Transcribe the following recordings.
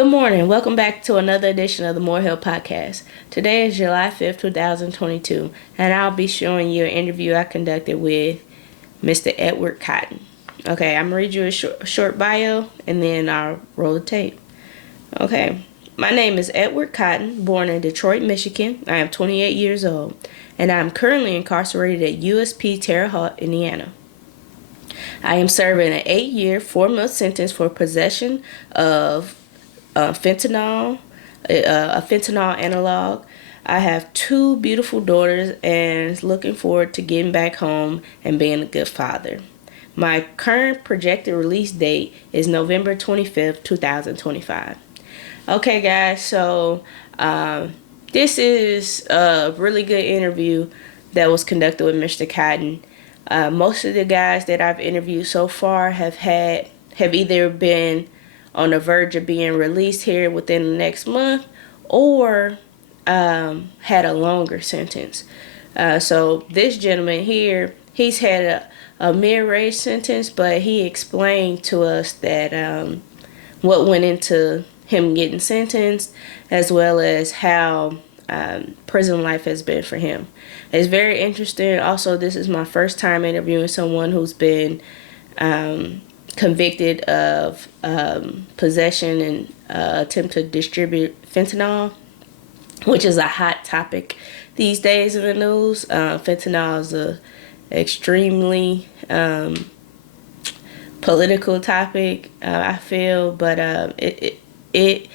Good morning. Welcome back to another edition of the More Help Podcast. Today is July 5th, 2022, and I'll be showing you an interview I conducted with Mr. Edward Cotton. Okay, I'm going to read you a short bio, and then I'll roll the tape. Okay, my name is Edward Cotton, born in Detroit, Michigan. I am 28 years old, and I am currently incarcerated at USP Terre Haute, Indiana. I am serving an 8-year, 4-month sentence for possession of fentanyl, a fentanyl analog. I have 2 beautiful daughters and looking forward to getting back home and being a good father. My current projected release date is November 25th, 2025. Okay, guys, so this is a really good interview that was conducted with Mr. Cotton. Most of the guys that I've interviewed so far have either been on the verge of being released here within the next month or had a longer sentence. So this gentleman here, he's had a mid-range sentence, but he explained to us that what went into him getting sentenced, as well as how prison life has been for him. It's very interesting. Also, this is my first time interviewing someone who's been convicted of possession and attempt to distribute fentanyl, which is a hot topic these days in the news. Fentanyl is a extremely political topic, I feel, but it's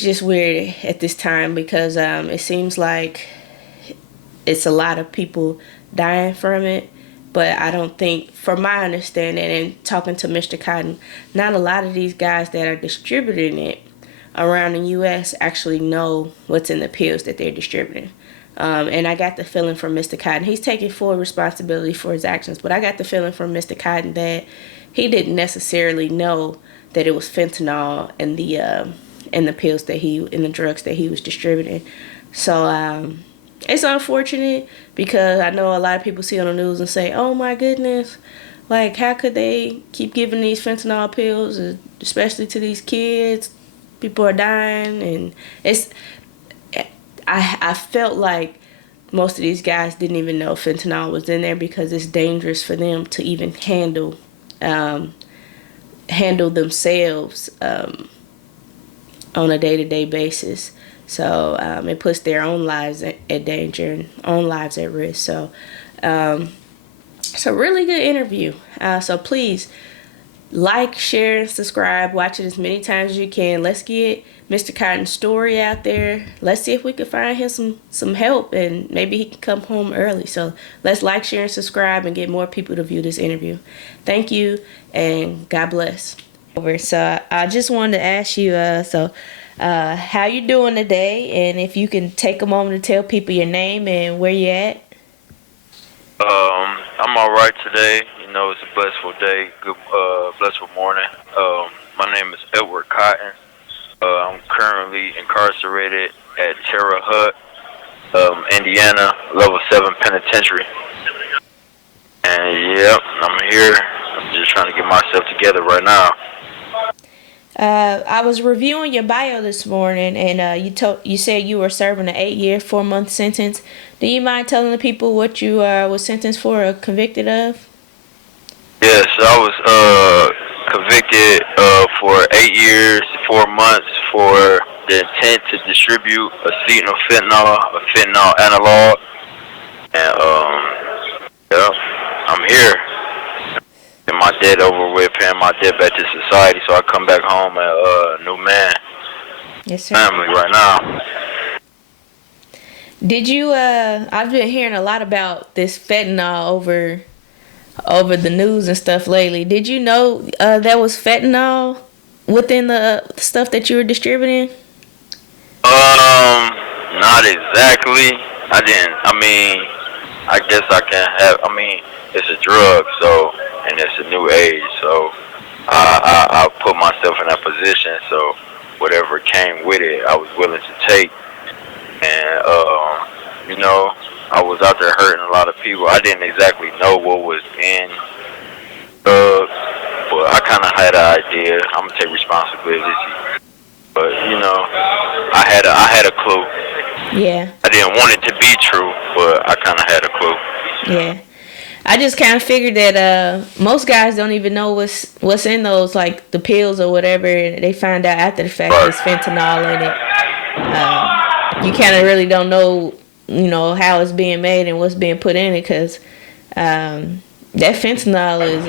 just weird at this time because it seems like it's a lot of people dying from it. But I don't think, from my understanding and talking to Mr. Cotton, not a lot of these guys that are distributing it around the U.S. actually know what's in the pills that they're distributing. And I got the feeling from Mr. Cotton, he's taking full responsibility for his actions, but I got the feeling from Mr. Cotton that he didn't necessarily know that it was fentanyl in the pills in the drugs that he was distributing. So it's unfortunate because I know a lot of people see on the news and say, oh my goodness, like how could they keep giving these fentanyl pills, especially to these kids? People are dying, and I felt like most of these guys didn't even know fentanyl was in there because it's dangerous for them to even handle themselves on a day-to-day basis. So it puts their own lives at danger and own lives at risk. So it's a really good interview. So please like, share, and subscribe. Watch it as many times as you can. Let's get Mr. Cotton's story out there. Let's see if we can find him some help and maybe he can come home early. So let's like, share, and subscribe and get more people to view this interview. Thank you and God bless. So I just wanted to ask you, how you doing today, and if you can take a moment to tell people your name and where you at. I'm all right today. You know, it's a blissful day, good, blissful morning. My name is Edward Cotton. I'm currently incarcerated at Terre Haute, Indiana, level 7 penitentiary. And yep, I'm here. I'm just trying to get myself together right now. I was reviewing your bio this morning, and you said you were serving an 8-year, 4-month sentence. Do you mind telling the people what you was sentenced for or convicted of? Yes, I was convicted for 8 years, 4 months for the intent to distribute a fentanyl analog, and yeah, I'm here. And my debt over with, paying my debt back to society, so I come back home a new man. Yes, sir. Family right now. Did you? I've been hearing a lot about this fentanyl over the news and stuff lately. Did you know there was fentanyl within the stuff that you were distributing? Not exactly. I didn't. I mean, I guess I can have. I mean, it's a drug, so. And it's a new age, so I put myself in that position. So whatever came with it, I was willing to take. And you know, I was out there hurting a lot of people. I didn't exactly know what was in drugs, but I kind of had an idea. I'm gonna take responsibility Yeah. I didn't want it to be true, but I kind of had a clue. Yeah. I just kind of figured that most guys don't even know what's in those, like the pills or whatever. They find out after the fact there's fentanyl in it. You kind of really don't know, how it's being made and what's being put in it, because that fentanyl is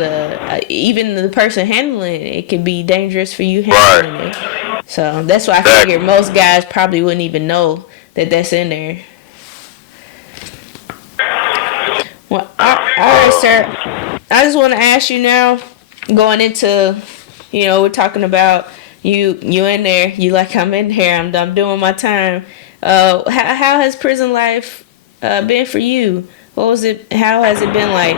even the person handling it can be dangerous for you handling it. So that's why I figured most guys probably wouldn't even know that that's in there. Well, all right, sir. I just want to ask you now, going into, we're talking about you in there. You like, I'm in here. I'm doing my time. How has prison life been for you? What was it? How has it been like?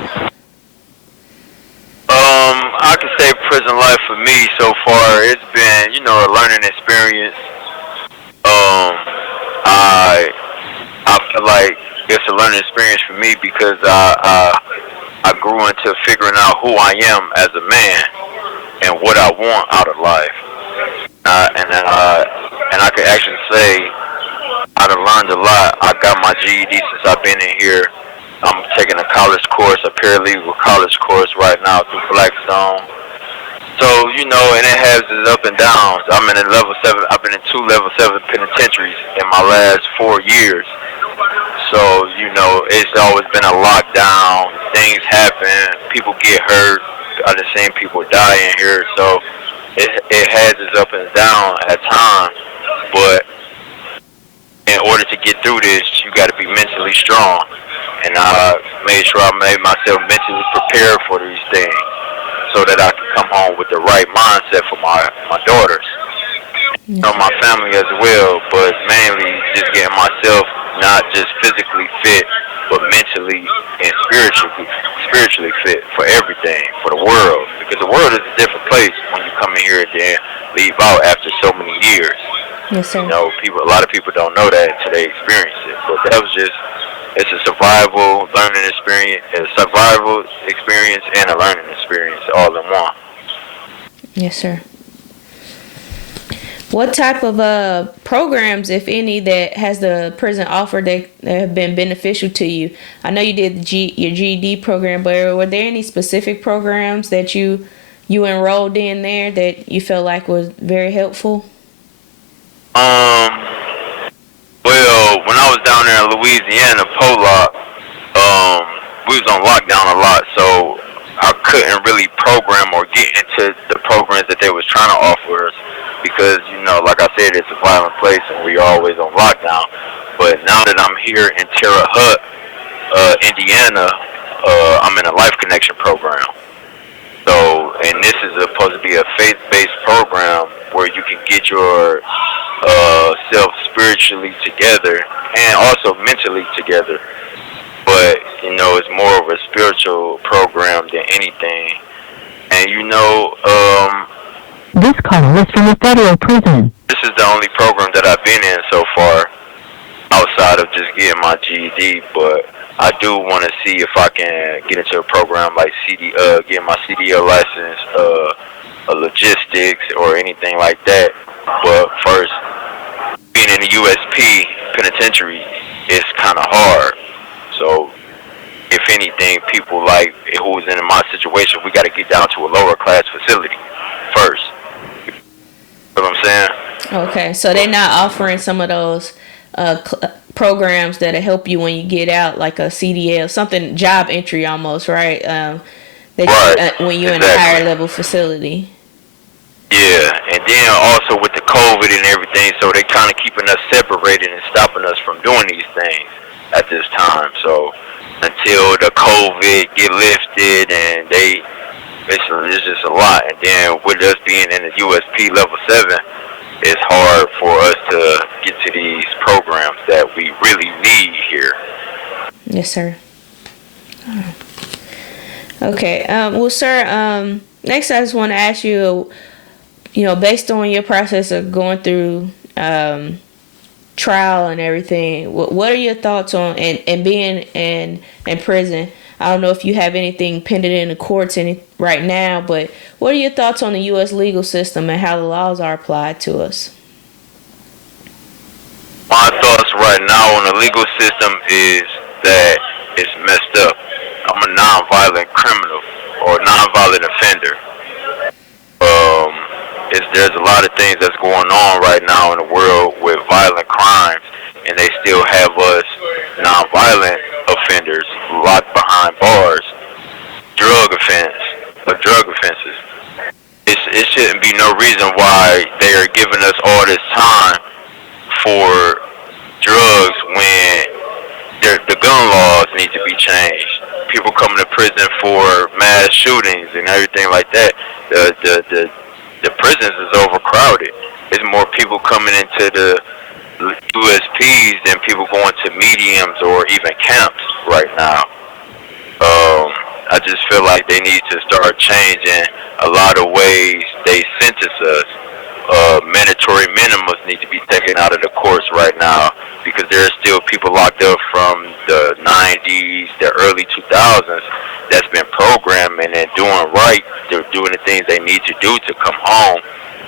I can say prison life for me so far, it's been, a learning experience. I feel like it's a learning experience for me because I grew into figuring out who I am as a man and what I want out of life. And I could actually say I've learned a lot. I got my GED since I've been in here. I'm taking a college course, a paralegal college course right now through Blackstone. So, and it has its up and downs. I've been in 2 level 7 penitentiaries in my last 4 years. So, it's always been a lockdown. Things happen. People get hurt. I've seen people die in here. So, it has its up and down at times. But in order to get through this, you got to be mentally strong. And I made sure I made myself mentally prepared for these things so that I can come home with the right mindset for my daughters. My family as well, but mainly just getting myself not just physically fit, but mentally and spiritually fit for everything, for the world. Because the world is a different place when you come in here and then leave out after so many years. Yes, sir. A lot of people don't know that until they experience it. But that was just, it's a survival learning experience, and a learning experience all in one. Yes, sir. What type of programs, if any, that has the prison offered that have been beneficial to you? I know you did your GED program, but were there any specific programs that you enrolled in there that you felt like was very helpful? Well, when I was down there in Louisiana, Pollock, we was on lockdown a lot, so I couldn't really program or get into the programs that they was trying to offer us because, like I said, it's a violent place and we always on lockdown. But now that I'm here in Terre Haute, Indiana, I'm in a Life Connection program. So, and this is supposed to be a faith-based program where you can get your self spiritually together and also mentally together. But, it's more of a spiritual program than anything. And, this call is from a federal prison. This is the only program that I've been in so far outside of just getting my GED. But I do want to see if I can get into a program like getting my CDL license, logistics, or anything like that. But first, being in the USP penitentiary is kind of hard. So, if anything, people like who's in my situation, we got to get down to a lower class facility first. You know what I'm saying? Okay, so they're not offering some of those programs that'll help you when you get out, like a CDL, something job entry almost, right? When you're in a higher level facility. Yeah, and then also with the COVID and everything, so they kind of keeping us separated and stopping us from doing these things at this time. So until the COVID get lifted and it's just a lot. And then with us being in the USP level 7, it's hard for us to get to these programs that we really need here. Yes, sir. Okay. Well, sir, next I just want to ask you, based on your process of going through trial and everything, what are your thoughts on and being in prison? I don't know if you have anything pending in the courts right now, but what are your thoughts on the U.S. legal system and how the laws are applied to us? My thoughts stance right now on the legal system is that it's messed up. I'm a nonviolent criminal or nonviolent offender. There's a lot of things that's going on right now in the world with violent crimes, and they still have us nonviolent offenders locked behind bars, drug offenses. It shouldn't be no reason why they are giving us all this time for drugs when the gun laws need to be changed. People coming to prison for mass shootings and everything like that. The prisons is overcrowded. There's more people coming into the USPs than people going to mediums or even camps right now. I just feel like they need to start changing a lot of ways they sentence us. Mandatory minimums need to be taken out of the courts right now because there are still people locked up from the 90s, the early 2000s that's been programming and doing right. They're doing the things they need to do to come home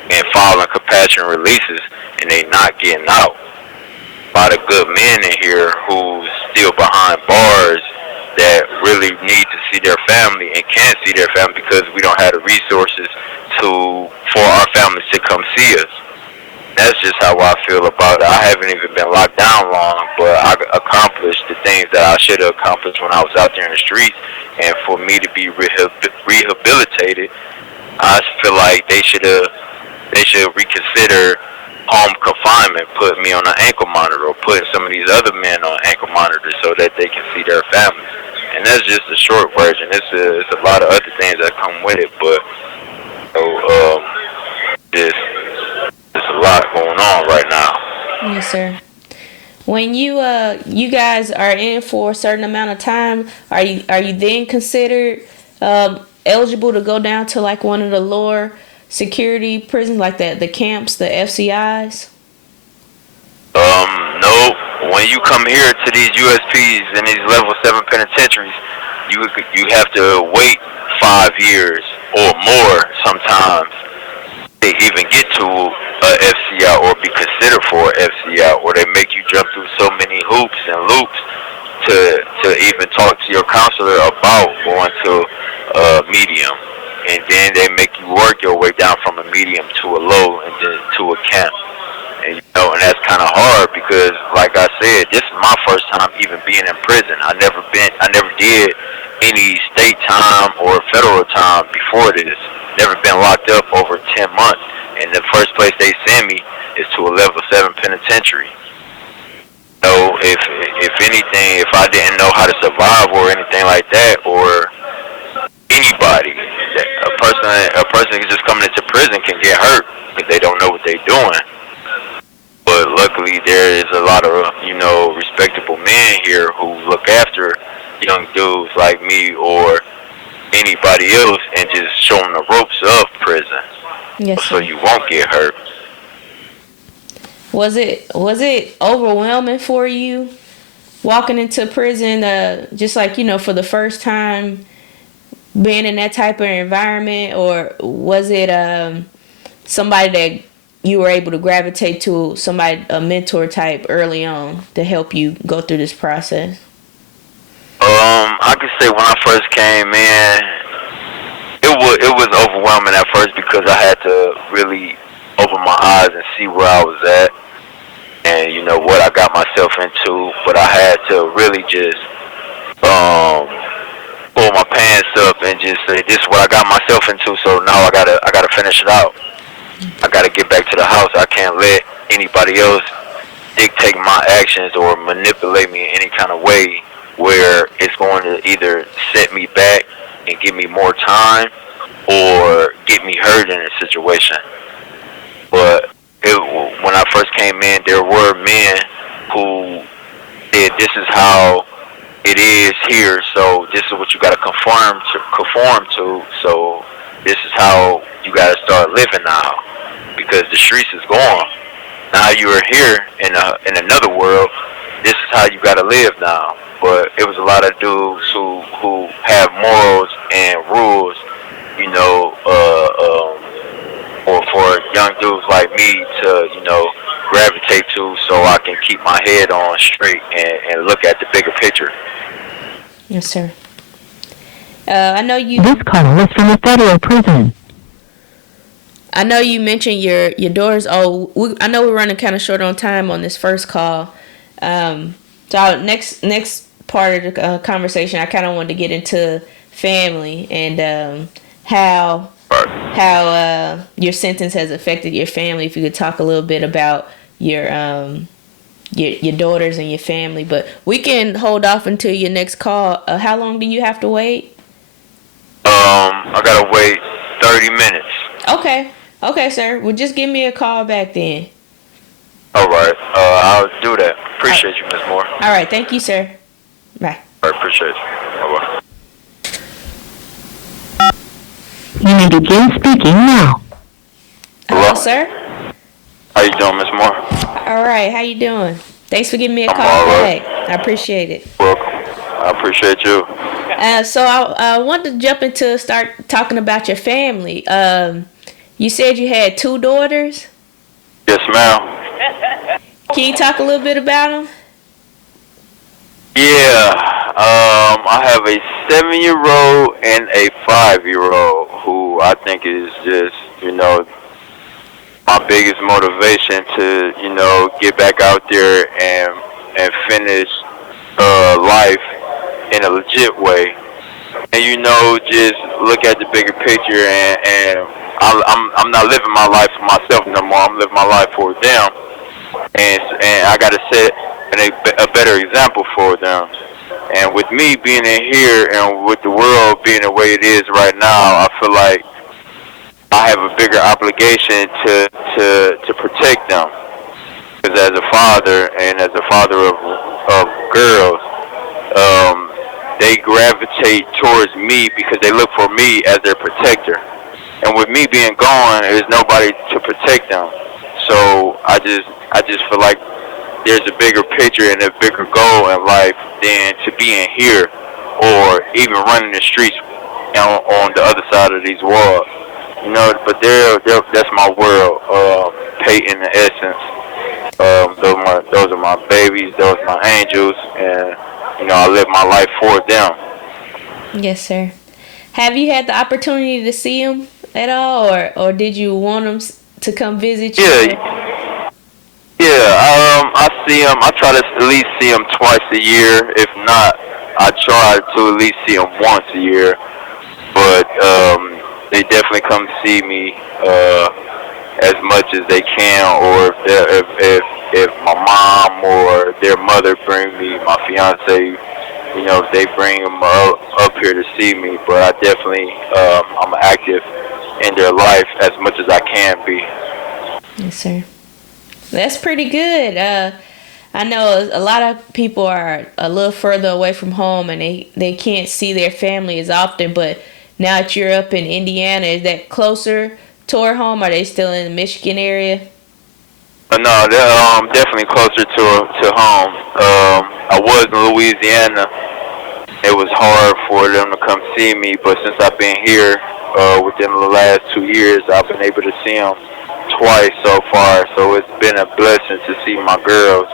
and filing compassion releases, and they not getting out. A lot of good men in here who's still behind bars that really need to see their family and can't see their family because we don't have the resources for our families to come see us. That's just how I feel about it. I haven't even been locked down long, but I accomplished the things that I should have accomplished when I was out there in the streets. And for me to be rehabilitated, I feel like they should reconsider home confinement, put me on an ankle monitor, or put some of these other men on ankle monitors so that they can see their families. And that's just the short version. It's a lot of other things that come with it, but there's a lot going on right now. Yes, sir. When you guys are in for a certain amount of time, are you then considered eligible to go down to like one of the lower security prisons, like the camps, the FCIs? No. When you come here to these USPs and these level 7 penitentiaries, you have to wait 5 years or more sometimes to even get to a FCI or be considered for a FCI, or they make you jump through so many hoops and loops to even talk to your counselor about going to a medium, and then they make you work your way down from a medium to a low and then to a camp. And and that's kind of hard because, like I said, this is my first time even being in prison. I never did any state time or federal time before this. Never been locked up over 10 months. And the first place they send me is to a level 7 penitentiary. So if anything, if I didn't know how to survive or anything like that, or anybody, a person just coming into prison can get hurt because they don't know what they're doing. But luckily, there is a lot of respectable men here who look after young dudes like me or anybody else and just show them the ropes of prison. Yes, so you won't get hurt. Was it overwhelming for you walking into prison, just like for the first time being in that type of environment, or was it somebody that you were able to gravitate to, a mentor type early on to help you go through this process? I could say when I first came in, it was overwhelming at first because I had to really open my eyes and see where I was at and what I got myself into. But I had to really just pull my pants up and just say, this is what I got myself into, so now I gotta finish it out. I gotta get back to the house. I can't let anybody else dictate my actions or manipulate me in any kind of way where it's going to either set me back and give me more time or get me hurt in a situation. But when I first came in, there were men who said, this is how it is here, so this is what you got to conform to, so this is how you got to start living now, because the streets is gone. Now you are here in another world. This is how you got to live now. But it was a lot of dudes who have morals and rules, or for young dudes like me to, gravitate to, so I can keep keep my head on straight and look at the bigger picture. Yes, sir. I know you. This call is from a federal prison. I know you mentioned your daughter's old. I know we're running kind of short on time on this first call. So next part of the conversation, I kind of wanted to get into family and how your sentence has affected your family. If you could talk a little bit about your daughters and your family, but we can hold off until your next call. How long do you have to wait? I gotta wait 30 minutes. Okay, sir. Well, just give me a call back then. All right. I'll do that. Appreciate you, Ms. Moore. All right. Thank you, sir. Bye. I appreciate you. Bye-bye. You may begin speaking now. Hello, sir. How you doing, Ms. Moore? All right. How you doing? Thanks for giving me a I'm call all back. right. I appreciate it. Welcome. I appreciate you. So I want to jump into start talking about your family. You said you had 2 daughters. Yes, ma'am. Can you talk a little bit about them? Yeah. I have a 7-year-old and a 5-year-old who I think is just, my biggest motivation to, get back out there and finish life in a legit way. And, just look at the bigger picture and I'm not living my life for myself no more. I'm living my life for them. And I got to set a better example for them. And with me being in here and with the world being the way it is right now, I feel like I have a bigger obligation to protect them. Because as a father and as a father of girls, they gravitate towards me because they look for me as their protector. And with me being gone, there's nobody to protect them. So I just feel like there's a bigger picture and a bigger goal in life than to be in here or even running the streets on the other side of these walls. But that's my world. Peyton, in essence. Those are my babies. Those are my angels. And, I live my life for them. Yes, sir. Have you had the opportunity to see them at all, or did you want them to come visit you? Yeah. I see them. I try to at least see them twice a year. If not, I try to at least see them once a year. But they definitely come see me as much as they can, or if my mom or their mother bring me, my fiance, if they bring them up here to see me. But I definitely I'm active in their life as much as I can be. Yes, sir. That's pretty good. I know a lot of people are a little further away from home and they can't see their family as often, but now that you're up in Indiana, is that closer to home? Are they still in the Michigan area? No, they're definitely closer to home. I was in Louisiana. It was hard for them to come see me, but since I've been here within the last 2 years, I've been able to see them twice so far. So it's been a blessing to see my girls.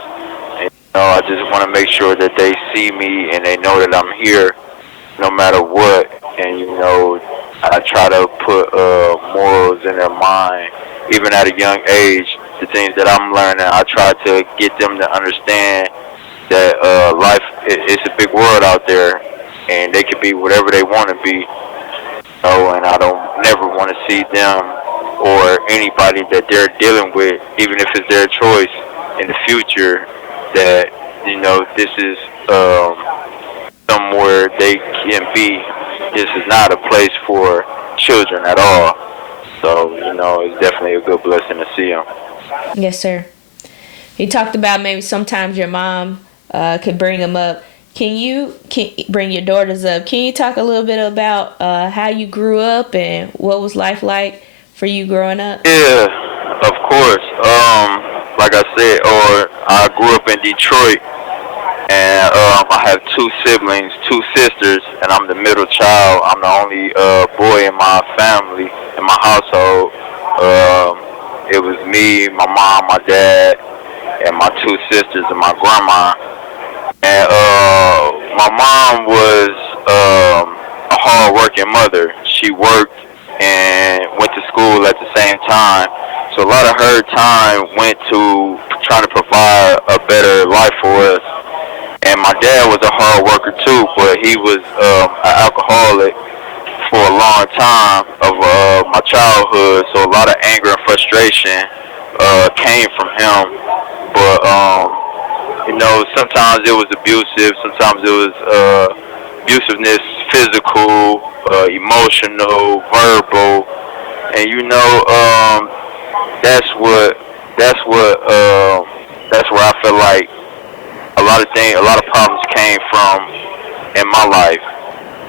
And, I just want to make sure that they see me and they know that I'm here no matter what. And, I try to put morals in their mind, even at a young age. The things that I'm learning, I try to get them to understand that life it's a big world out there, and they can be whatever they want to be. And I don't never want to see them or anybody that they're dealing with, even if it's their choice in the future, that this is somewhere they can be. This is not a place for children at all. So it's definitely a good blessing to see them. Yes, sir. You talked about maybe sometimes your mom could bring them up. Can you bring your daughters up? Can you talk a little bit about how you grew up and what was life like for you growing up? Yeah, of course. Like I said, I grew up in Detroit, and I have 2 siblings, 2 sisters, and I'm the middle child. I'm the only boy in my family, in my household. It was me, my mom, my dad, and my two sisters and my grandma. And my mom was a hard-working mother. She worked and went to school at the same time. So a lot of her time went to trying to provide a better life for us. And my dad was a hard worker too, but he was an alcoholic for a long time of my childhood. So a lot of anger and frustration came from him. But you know, sometimes it was abusive, sometimes it was abusiveness, physical, emotional, verbal, and you know, that's where I feel like a lot of problems came from in my life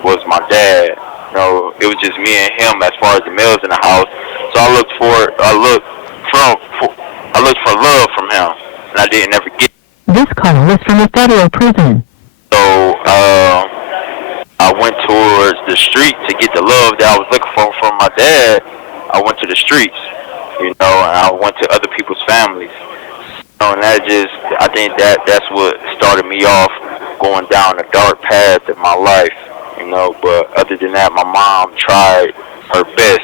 was my dad. You know, it was just me and him as far as the males in the house. So I looked for love from him, and I didn't ever get it. This call is from a federal prison. So I went towards the street to get the love that I was looking for from my dad. I went to the streets, you know, and I went to other people's families. You know, and I think that's what started me off going down a dark path in my life, you know. But other than that, my mom tried her best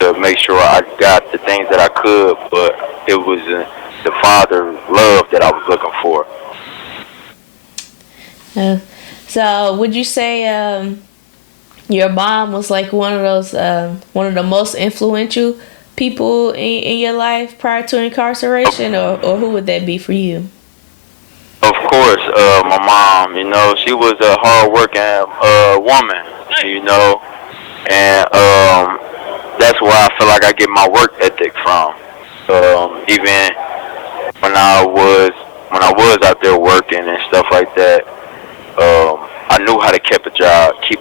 to make sure I got the things that I could, but it was the father love that I was looking for. So would you say your mom was like one of the most influential people in your life prior to incarceration, or who would that be for you? Of course, my mom, you know, she was a hard-working woman, you know, and that's where I feel like I get my work ethic from. Even when I was out there working and stuff like that, I knew how to keep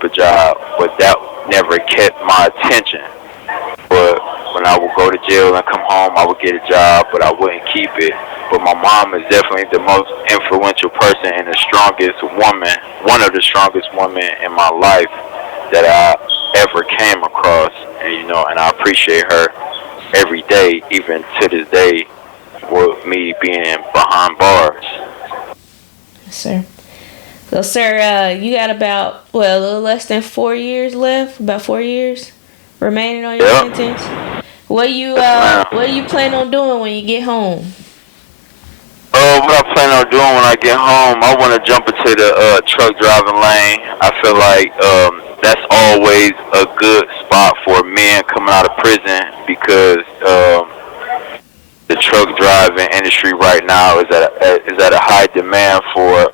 a job, but that never kept my attention. But when I would go to jail and come home, I would get a job, but I wouldn't keep it. But my mom is definitely the most influential person and the strongest woman, one of the strongest women in my life that I ever came across. And, you know, and I appreciate her every day, even to this day, with me being behind bars. Yes, sir. So, sir, you got about, a little less than 4 years left, about 4 years remaining on your sentence. What you plan on doing when you get home? What I plan on doing when I get home, I want to jump into the truck driving lane. I feel like that's always a good spot for men coming out of prison because the truck driving industry right now is at a high demand for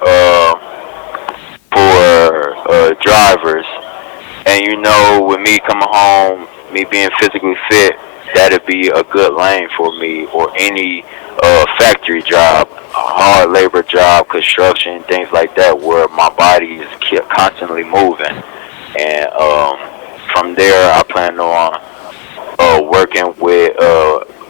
drivers. And you know, with me coming home, me being physically fit, that'd be a good lane for me, or any factory job, hard labor job, construction, things like that, where my body is constantly moving. And from there, I plan on working with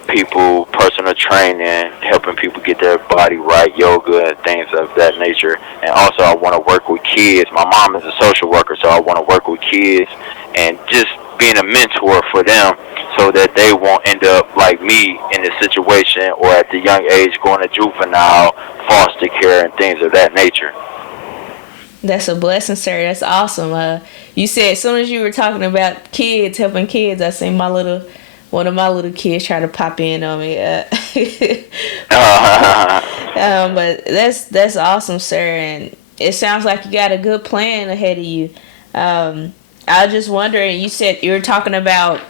people, personal training, helping people get their body right, yoga, and things of that nature. And also, I want to work with kids. My mom is a social worker, so I want to work with kids and just being a mentor for them so that they won't end up like me in this situation, or at the young age going to juvenile, foster care, and things of that nature. That's a blessing, sir. That's awesome. You said as soon as you were talking about kids, helping kids, I seen one of my little kids try to pop in on me. But that's awesome, sir. And it sounds like you got a good plan ahead of you. I was just wondering, you said you were talking about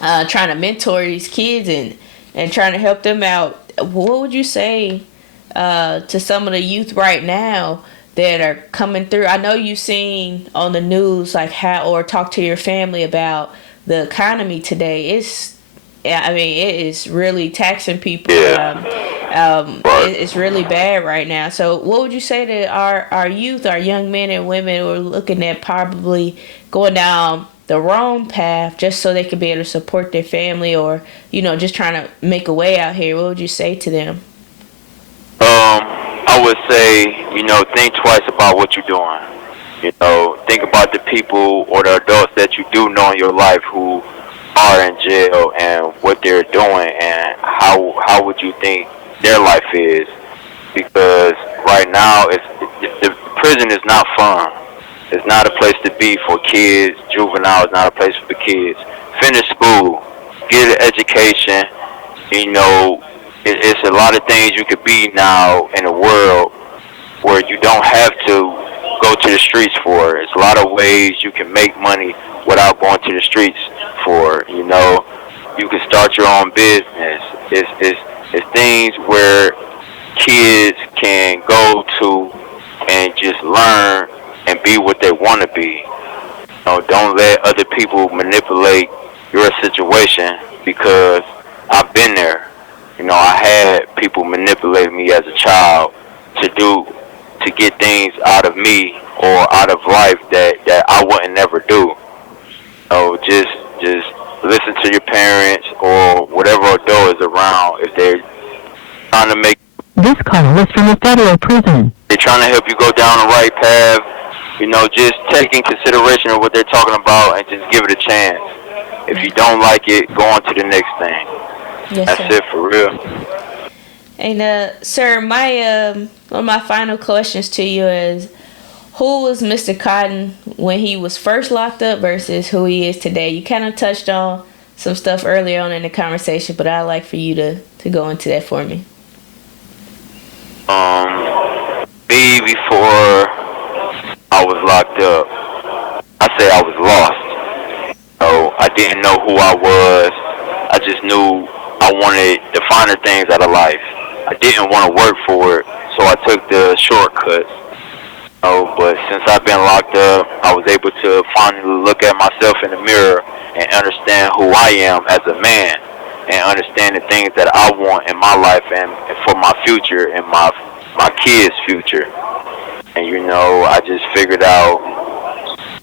trying to mentor these kids and trying to help them out. What would you say to some of the youth right now that are coming through? I know you've seen on the news or talk to your family about the economy today. It is really taxing people. It's really bad right now. So what would you say to our youth, our young men and women who are looking at probably going down the wrong path just so they could be able to support their family, or, you know, just trying to make a way out here? What would you say to them? I would say, you know, think twice about what you're doing. You know, think about the people or the adults that you do know in your life who are in jail and what they're doing, and how would you think their life is, because right now the prison is not fun. It's not a place to be for kids. Juvenile is not a place for kids. Finish school, get an education. It's a lot of things you could be now in the world where you don't have to go to the streets for. It's a lot of ways you can make money without going to the streets for. You can start your own business. It's things where kids can go to and just learn and be what they want to be. Don't let other people manipulate your situation, because I've been there. I had people manipulate me as a child to get things out of me or out of life that I wouldn't never do. Just listen to your parents or whatever adult is around. If they're trying to make This call is from a federal prison. they're trying to help you go down the right path, just take in consideration of what they're talking about and just give it a chance. If you don't like it, go on to the next thing. Yes, That's sir. it for real. And sir, my one of my final questions to you is, who was Mr. Cotton when he was first locked up versus who he is today? You kind of touched on some stuff earlier on in the conversation, but I'd like for you to go into that for me. Me before I was locked up, I say I was lost. I didn't know who I was. I just knew I wanted the finer things out of life. I didn't want to work for it, so I took the shortcuts. But since I've been locked up, I was able to finally look at myself in the mirror and understand who I am as a man, and understand the things that I want in my life and for my future and my kids' future. And I just figured out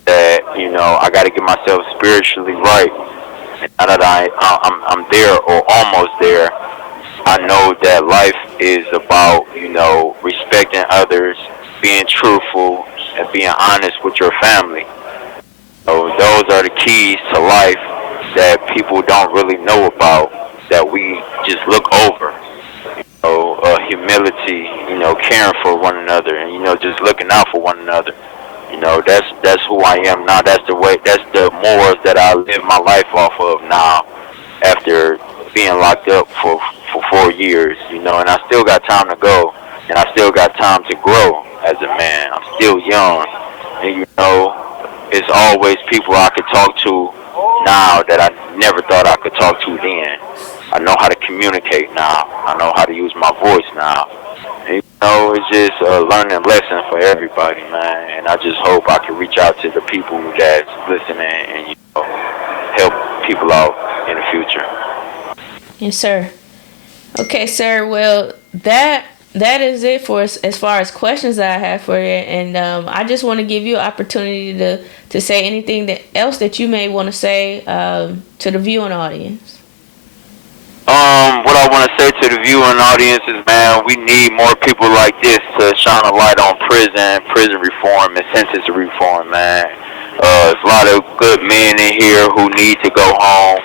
that I got to get myself spiritually right. And now that I'm there or almost there, I know that life is about respecting others, being truthful, and being honest with your family. So those are the keys to life that people don't really know about, that we just look over. Humility, caring for one another, and just looking out for one another. That's who I am now. That's the morals that I live my life off of now, after being locked up for 4 years. And I still got time to go, and I still got time to grow as a man. I'm still young, and it's always people I could talk to now that I never thought I could talk to then. I know how to communicate now. I know how to use my voice now. And, it's just a learning lesson for everybody, man. And I just hope I can reach out to the people that's listening and help people out in the future. Yes, sir. Okay, sir. Well, that is it for us as far as questions that I have for you. And I just want to give you an opportunity to say anything else that you may want to say to the viewing audience. What I want to say to the viewing audience is, man, we need more people like this to shine a light on prison reform, and sentence reform, man. There's a lot of good men in here who need to go home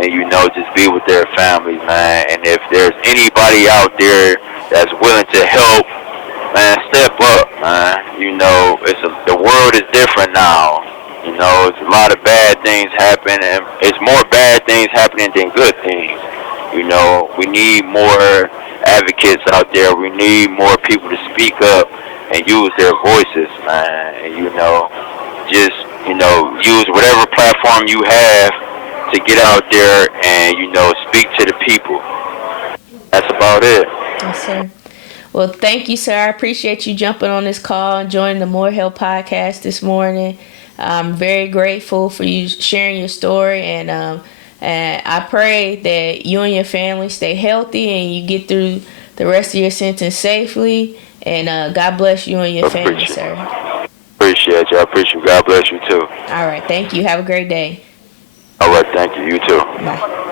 and, just be with their families, man. And if there's anybody out there that's willing to help, man, step up, man. The world is different now. It's a lot of bad things happening, and it's more bad things happening than good things. We need more advocates out there. We need more people to speak up and use their voices, man. And, just, use whatever platform you have to get out there and, speak to the people. That's about it. Yes, sir. Well, thank you, sir. I appreciate you jumping on this call and joining the More Help podcast this morning. I'm very grateful for you sharing your story, and I pray that you and your family stay healthy and you get through the rest of your sentence safely. And God bless you and your family, sir. Appreciate you. I appreciate you. God bless you, too. All right. Thank you. Have a great day. All right. Thank you. You, too. Bye.